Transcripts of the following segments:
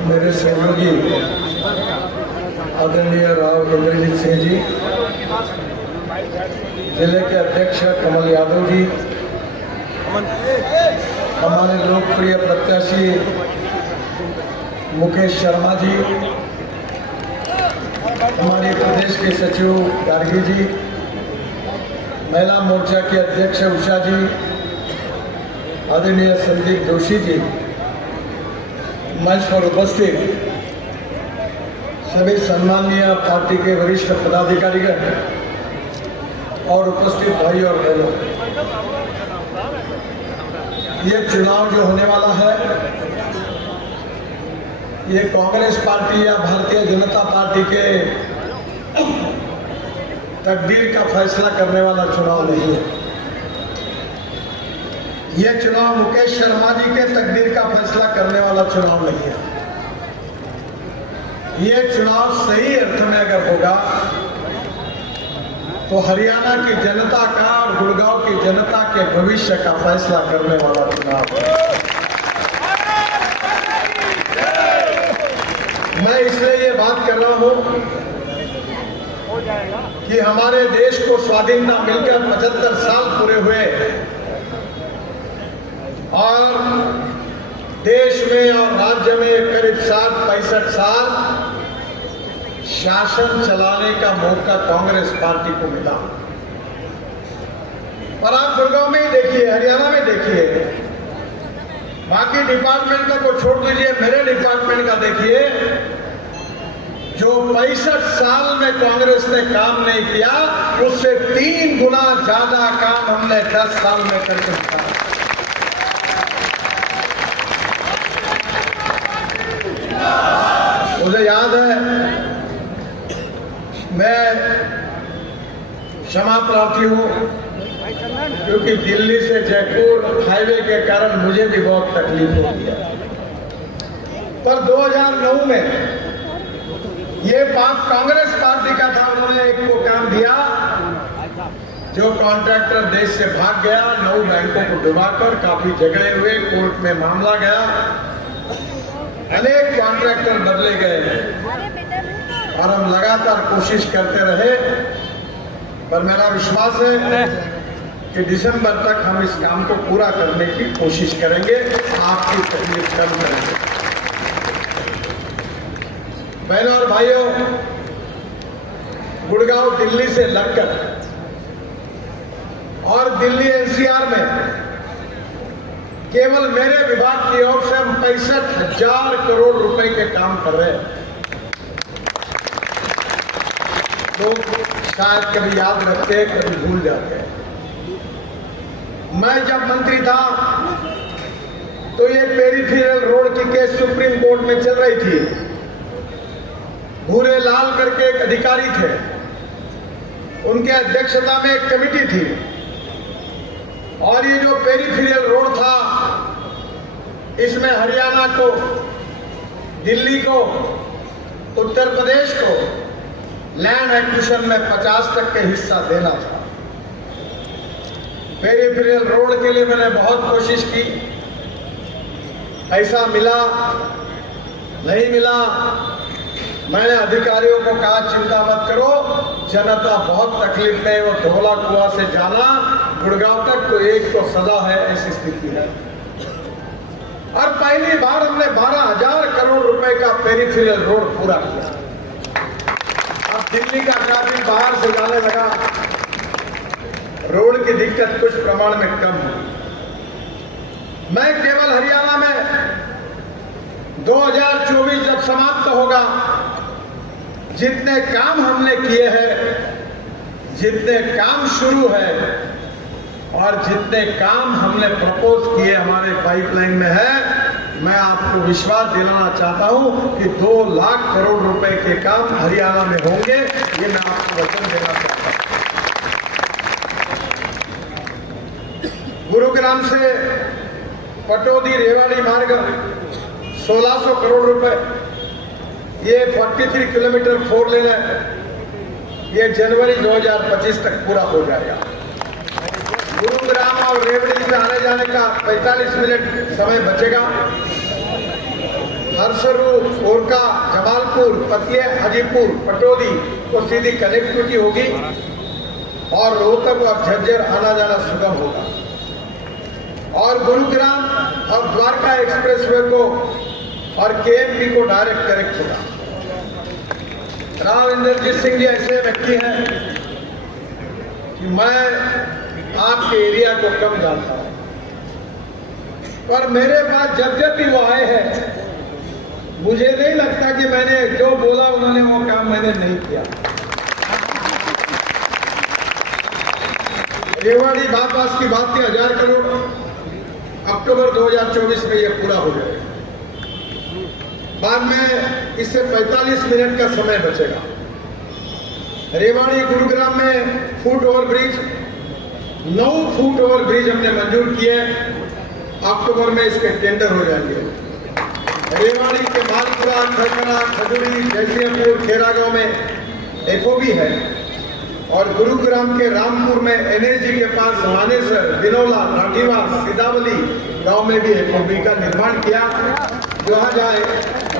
मेरे सहयोगी आदरणीय राव इंद्रजीत सिंह जी, जिले के अध्यक्ष कमल यादव जी, हमारे लोकप्रिय प्रत्याशी मुकेश शर्मा जी, हमारे प्रदेश के सचिव गार्गी जी, महिला मोर्चा के अध्यक्ष उषा जी, आदरणीय संदीप जोशी जी, मंच पर उपस्थित सभी सम्माननीय पार्टी के वरिष्ठ पदाधिकारीगण और उपस्थित भाई और बहनों, ये चुनाव जो होने वाला है, ये कांग्रेस पार्टी या भारतीय जनता पार्टी के तकदीर का फैसला करने वाला चुनाव नहीं है। यह चुनाव मुकेश शर्मा जी के तकदीर का फैसला करने वाला चुनाव नहीं है। यह चुनाव सही अर्थ में अगर होगा तो हरियाणा की जनता का और गुड़गांव की जनता के भविष्य का फैसला करने वाला चुनाव है। मैं इसलिए ये बात कर रहा हूं कि हमारे देश को स्वाधीनता मिलकर 75 साल पूरे हुए और देश में और राज्य में करीब 60-65 साल शासन चलाने का मौका कांग्रेस पार्टी को मिला। और आप गुड़गांव में ही देखिए, हरियाणा में देखिए, बाकी डिपार्टमेंट का को छोड़ दीजिए, मेरे डिपार्टमेंट का देखिए, जो 65 साल में कांग्रेस ने काम नहीं किया, उससे 3 गुना ज्यादा काम हमने 10 साल में करके दिखाया। मुझे याद है, मैं क्षमा प्रार्थी हूं क्योंकि दिल्ली से जयपुर हाईवे के कारण मुझे भी बहुत तकलीफ होती है। पर 2009 में ये बात कांग्रेस पार्टी का था, उन्होंने एक को काम दिया, जो कॉन्ट्रैक्टर देश से भाग गया, 9 बैंकों को डुबाकर काफी झगड़े हुए, कोर्ट में मामला गया, अनेक कॉन्ट्रैक्टर बदले गए और हम लगातार कोशिश करते रहे। पर मेरा विश्वास है कि दिसंबर तक हम इस काम को पूरा करने की कोशिश करेंगे, आपकी तकलीफ कम करेंगे। बहनों और भाइयों, गुड़गांव दिल्ली से लगकर और दिल्ली एनसीआर में केवल मेरे विभाग की ओर से हम 65,000 करोड़ रुपए के काम कर रहे हैं। तो शायद कभी याद रखते हैं, कभी भूल जाते हैं। मैं जब मंत्री था तो ये पेरीफेरल रोड की केस सुप्रीम कोर्ट में चल रही थी। भूरे लाल करके एक अधिकारी थे, उनके अध्यक्षता में एक कमेटी थी और ये जो पेरीफेरल रोड था, इसमें हरियाणा को, दिल्ली को, उत्तर प्रदेश को लैंड एक्विजिशन में 50% हिस्सा देना था। पेरीफेरल रोड के लिए मैंने बहुत कोशिश की, पैसा मिला नहीं मिला। मैंने अधिकारियों को कहा चिंता मत करो, जनता बहुत तकलीफ में, वो धोला कुआं से जाना गुड़गांव तक तो एक तो सजा है, ऐसी स्थिति है। और पहली बार हमने 12,000 करोड़ रुपए का पेरीफेरल रोड पूरा किया। अब दिल्ली का ट्रैफिक बाहर से जाने लगा, रोड की दिक्कत कुछ प्रमाण में कम हुई। मैं केवल हरियाणा में 2024 जब समाप्त होगा, जितने काम हमने किए हैं, जितने काम शुरू है और जितने काम हमने प्रपोज किए हमारे पाइपलाइन में है, मैं आपको विश्वास दिलाना चाहता हूं कि 2 लाख करोड़ रुपए के काम हरियाणा में होंगे। ये मैं आपको वचन देना चाहता हूं। गुरुग्राम से पटौदी रेवाड़ी मार्ग 1600 करोड़ रुपए, ये 43 किलोमीटर 4 लेन है, ये जनवरी 2025 तक पूरा हो जाएगा। गुरुग्राम और रेवड़ी से आने जाने का 45 मिनट समय बचेगा। हरसरू, ओरका, जमालपुर, पतिया, हाजीपुर, पटौदी को सीधी कनेक्टिविटी होगी और रोहतक और झज्जर आना जाना सुगम होगा। और गुरुग्राम और द्वारका एक्सप्रेसवे को और केएमपी को डायरेक्ट कनेक्ट होगा। राव इंद्रजीत सिंह जी ऐसे व्यक्ति हैं कि मैं आपके एरिया को कम जानता हूं, पर मेरे पास जब भी वो आए हैं मुझे नहीं लगता कि मैंने जो बोला उन्होंने वो काम मैंने नहीं किया। रेवाड़ी बाईपास की बात थी 1000 करोड़, अक्टूबर 2024 में ये पूरा हो जाएगा। बाद में इससे 45 मिनट का समय बचेगा। रेवाड़ी गुरुग्राम में foot over bridge, 9 foot over bridge हमने मंजूर किए, अक्टूबर में इसके टेंडर हो जाएंगे। रेवाड़ी के मालपुरा, खरकरा, खजूरी, जैसियापुर, खेरागांव में एफओबी है और गुरुग्राम के रामपुर में एनएसजी के पास मानेसर, बिनोला, लाठीवास, सीतावली गांव में भी एफओबी का निर्माण किया। जहां जाए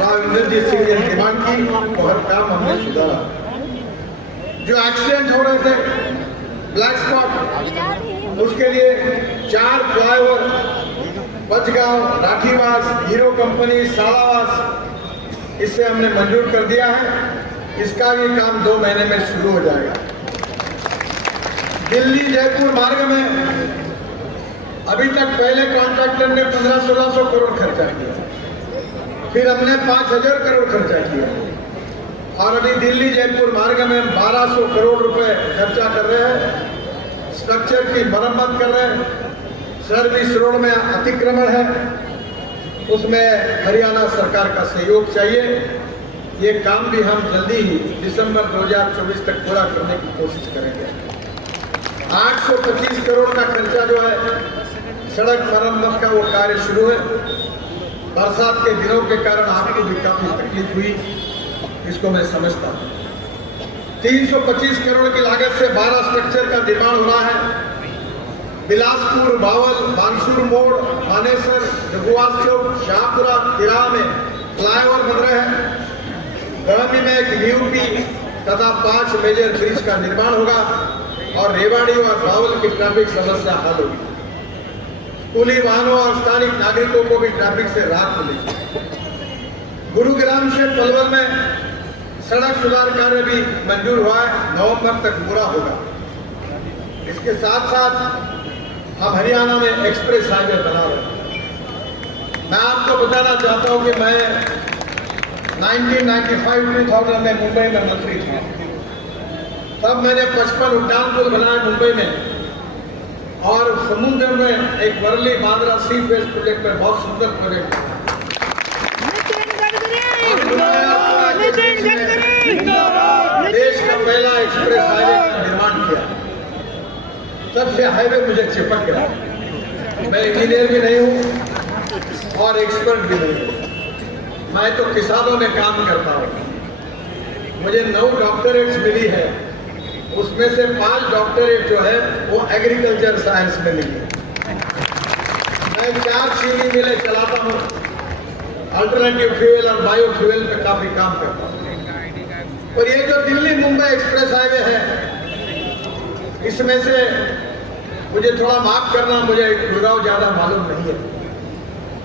राव इंद्रजीत सिंह ने डिमांड की तो हर काम हमने सुधारा। जो एक्सीडेंट हो रहे थे ब्लैक स्पॉट, उसके लिए 4 फ्लाईओवर बचगांव, लाठीवास, हीरो कंपनी, सालावास, इससे हमने मंजूर कर दिया है। इसका भी काम 2 महीने में शुरू हो जाएगा। दिल्ली जयपुर मार्ग में अभी तक पहले कॉन्ट्रैक्टर ने 1500-1600 करोड़ खर्चा किया, फिर हमने 5000 करोड़ खर्चा किया और अभी दिल्ली जयपुर मार्ग में 1200 करोड़ रुपए खर्चा कर रहे हैं। स्ट्रक्चर की मरम्मत कर रहे हैं। सर्विस रोड में अतिक्रमण है, उसमें हरियाणा सरकार का सहयोग चाहिए। ये काम भी हम जल्दी ही दिसंबर 2024 तक पूरा करने की कोशिश करेंगे। 825 करोड़ का खर्चा जो है सड़क मरम्मत का, वो कार्य शुरू है। बरसात के दिनों के कारण आपको भी काफी तकलीफ हुई, इसको मैं समझता हूँ। 325 करोड़ की लागत से 12 स्ट्रक्चर का निर्माण हो रहा है। बिलासपुर, बावल, बांसुर मोड़, मानेसर, जगुआस चौक, शाहपुरा, तिरा में फ्लाईओवर बन रहे हैं। गढ़मी में एक यूपी तथा 5 मेजर ब्रिज का निर्माण होगा और रेवाड़ी और बावल की ट्रैफिक समस्या हल होगी। स्कूली वाहनों और स्थानिक नागरिकों को भी ट्रैफिक से राहत मिलेगी। गुरुग्राम से पलवल में सड़क सुधार कार्य भी मंजूर हुआ है, नवंबर तक पूरा होगा। इसके साथ साथ हम हरियाणा में एक्सप्रेस हाईवे बना रहे हैं। मैं आपको बताना चाहता हूं कि मैं 1995-2000 में मुंबई में मंत्री था। तब मैंने 55 उड्डान पुल बनाए मुंबई में और समुद्र में एक वर्ली बांद्रा सी फेस प्रोजेक्ट में बहुत सुंदर प्रोजेक्ट था। देश का पहला एक्सप्रेस हाईवे का निर्माण किया। तब से हाईवे मुझे चिपक गया। मैं इंजीनियर भी नहीं हूं और एक्सपर्ट भी नहीं हूं। मैं तो किसानों में काम करता हूं। मुझे 9 डॉक्टरेट्स मिली है, उसमें से 5 डॉक्टरेट जो है वो एग्रीकल्चर साइंस में मिली है। मैं 4 चीनी मिलें चलाता हूं, अल्टरनेटिव फ्यूल और बायो फ्यूल पे काफी काम करता हूं। और ये जो दिल्ली मुंबई एक्सप्रेस हाईवे है, इसमें से मुझे थोड़ा माफ करना, मुझे गुड़गांव ज्यादा मालूम नहीं है।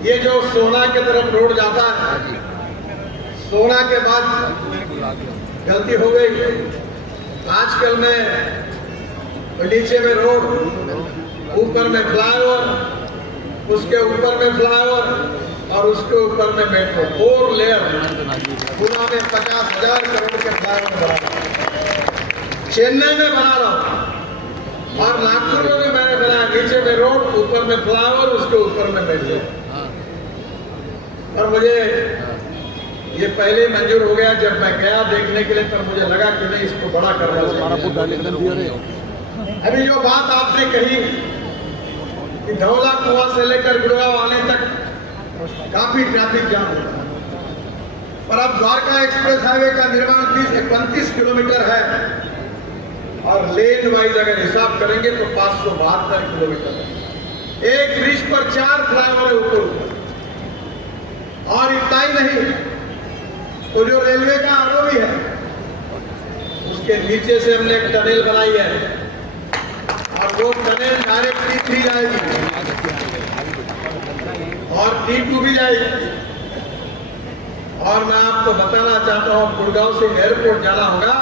ये जो सोना के तरफ रोड जाता है, सोना के बाद गलती हो गई। आजकल में नीचे में रोड, ऊपर में फ्लाईओवर, उसके ऊपर में फ्लाईओवर और उसके ऊपर में मेट्रो, 4 लेयर। पुणे में 50,000 करोड़ के फ्लाईओवर बना रहा हूं, चेन्नई में बना रहा हूं और नागपुर में भी मैंने बनाया। नीचे में रोड, ऊपर में फ्लाईओवर, उसके ऊपर में मेट्रो। और मुझे ये पहले मंजूर हो गया। जब मैं गया देखने के लिए तब मुझे लगा कि नहीं, इसको बड़ा करना चाहिए। अभी जो बात आपने कही कि धौला कुआं से लेकर गुड़गांव आने तक काफी ट्रैफिक जाम होता है, पर अब द्वारका एक्सप्रेस हाईवे का निर्माण 30-35 किलोमीटर है और लेन वाइज अगर हिसाब करेंगे तो 572 किलोमीटर है। एक ब्रिज पर 4 फ्लाईओवर है ऊपर और इतना ही नहीं, वो जो रेलवे का आरओबी है उसके नीचे से हमने एक टनल बनाई है और वो टनल डायरेक्ट T3 जाएगी और T2 भी जाएगी। और मैं आपको बताना चाहता हूं, गुड़गांव से एयरपोर्ट जाना होगा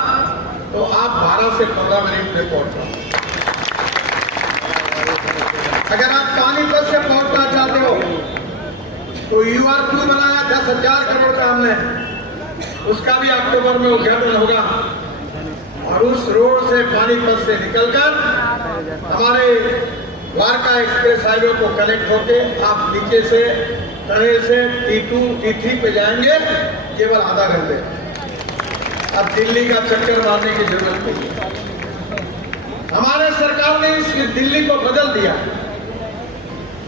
तो आप 12 से 15 मिनट में पहुंच जाओ। अगर आप पानीपत से पहुंचना चाहते हो तो UR2 बनाया 10,000 करोड़ का हमने, उसका भी अक्टूबर में उद्घाटन होगा और उस रोड से पानीपत से निकलकर हमारे द्वारका एक्सप्रेस हाईवे को कनेक्ट होके आप नीचे से टनल से T2 T3 पे जाएंगे केवल आधा घंटे। अब दिल्ली का चक्कर मारने की जरूरत नहीं है। हमारे सरकार ने इस दिल्ली को बदल दिया,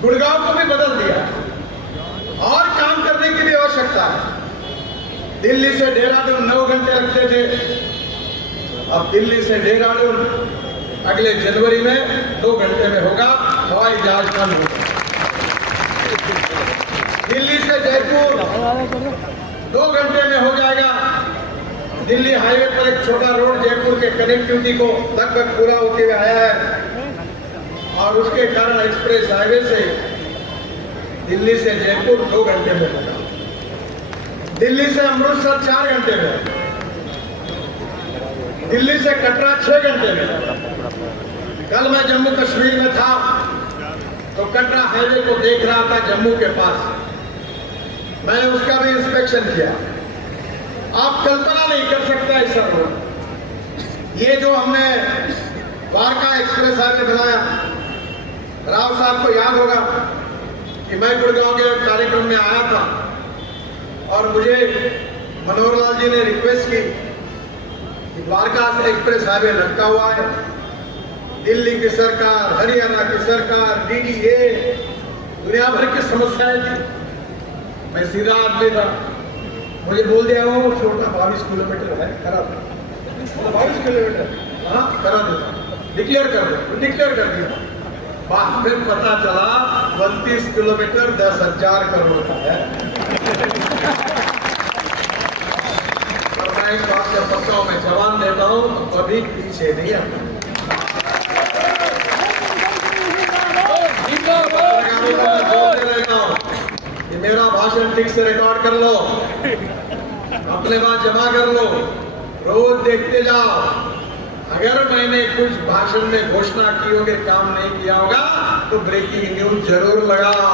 गुड़गांव को भी बदल दिया और काम करने की भी आवश्यकता है। दिल्ली से देहरादून 9 घंटे लगते थे, अब दिल्ली से देहरादून अगले जनवरी में 2 घंटे में होगा, हवाई जहाज बंद होगा। दिल्ली से जयपुर 2 घंटे में हो जाएगा। दिल्ली हाईवे पर एक छोटा रोड जयपुर के कनेक्टिविटी को लगभग पूरा होते हुए आया है और उसके कारण एक्सप्रेस हाईवे से दिल्ली से जयपुर 2 घंटे में होगा। दिल्ली से अमृतसर 4 घंटे में, दिल्ली से कटरा 6 घंटे में। कल मैं जम्मू कश्मीर में था तो कटरा हाईवे को देख रहा था जम्मू के पास, मैंने उसका भी इंस्पेक्शन किया। आप कल्पना नहीं कर सकते ऐसा रोड। ये जो हमने द्वारका एक्सप्रेस हाईवे बनाया, राव साहब को याद होगा कि मैं गुड़गांव के कार्यक्रम में आया था और मुझे मनोहर लाल जी ने रिक्वेस्ट की कि द्वारका से एक्सप्रेस हाईवे लटका हुआ है, दिल्ली की सरकार, हरियाणा की सरकार, DDA, दुनिया भर की समस्याएं थी। मैं सीधा आदमी था, मुझे बोल दिया वो छोटा 22 किलोमीटर है, करा दो 22 किलोमीटर, हाँ करा देता, डिक्लेयर कर दो, डिक्लेयर कर दिया। बाद में पता चला 32 किलोमीटर 10,000 करोड़ का है। और मैं एक बात से पक्का मैं जवान देता हूं, कभी पीछे नहीं आता। कि मेरा भाषण ठीक से रिकॉर्ड कर लो, अपने बात जमा कर लो, रोज देखते जाओ। अगर मैंने कुछ भाषण में घोषणा की होगी, काम नहीं किया होगा तो ब्रेकिंग न्यूज जरूर लगाओ।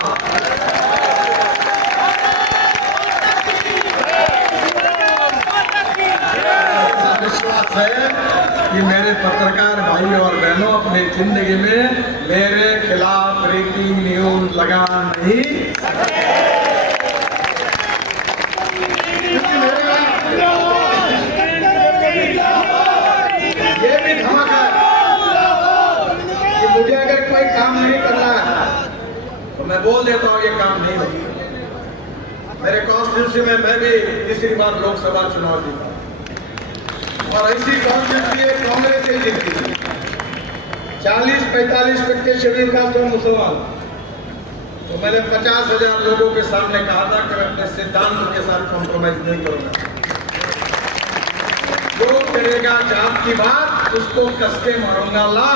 ऐसा विश्वास है कि मेरे पत्रकार भाई और बहनों अपनी जिंदगी में मेरे खिलाफ ब्रेकिंग न्यूज लगा नहीं। ये भी धमक है कि मुझे अगर कोई काम नहीं करना है तो मैं बोल देता हूँ ये काम नहीं होगा। मेरे कॉन्स्टिट्यूंसी में मैं भी तीसरी बार लोकसभा चुनाव जीता और ऐसी कांग्रेस ही जीती। 40-45% शेड्यूल कास्ट और मुसलमान, तो मैंने 50,000 लोगों के सामने कहा था कि मैं अपने सिद्धांतों के साथ कॉम्प्रोमाइज नहीं करूंगा। जो करेगा जात की बात उसको कसके मारूंगा ला।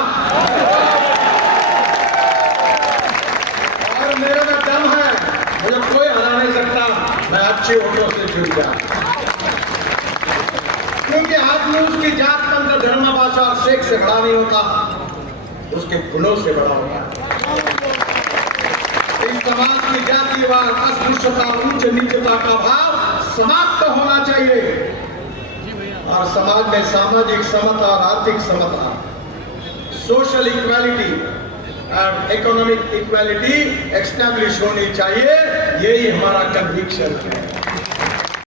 और मेरे में दम है, मुझे कोई हरा नहीं सकता, मैं अच्छे वोटों से जुड़ गया। क्योंकि आदमी उसकी जात पंथ धर्म भाषा और शेख से बड़ा नहीं होता, उसके गुणों से बड़ा होता है। इस समाज की जातिवाद, अस्पृश्यता, उच्च नीचता का भाव समाप्त होना चाहिए और समाज में सामाजिक समता और आर्थिक समता, सोशल इक्वालिटी और इकोनॉमिक इक्वालिटी एस्टैब्लिश होनी चाहिए। यही हमारा कन्विक्शन है।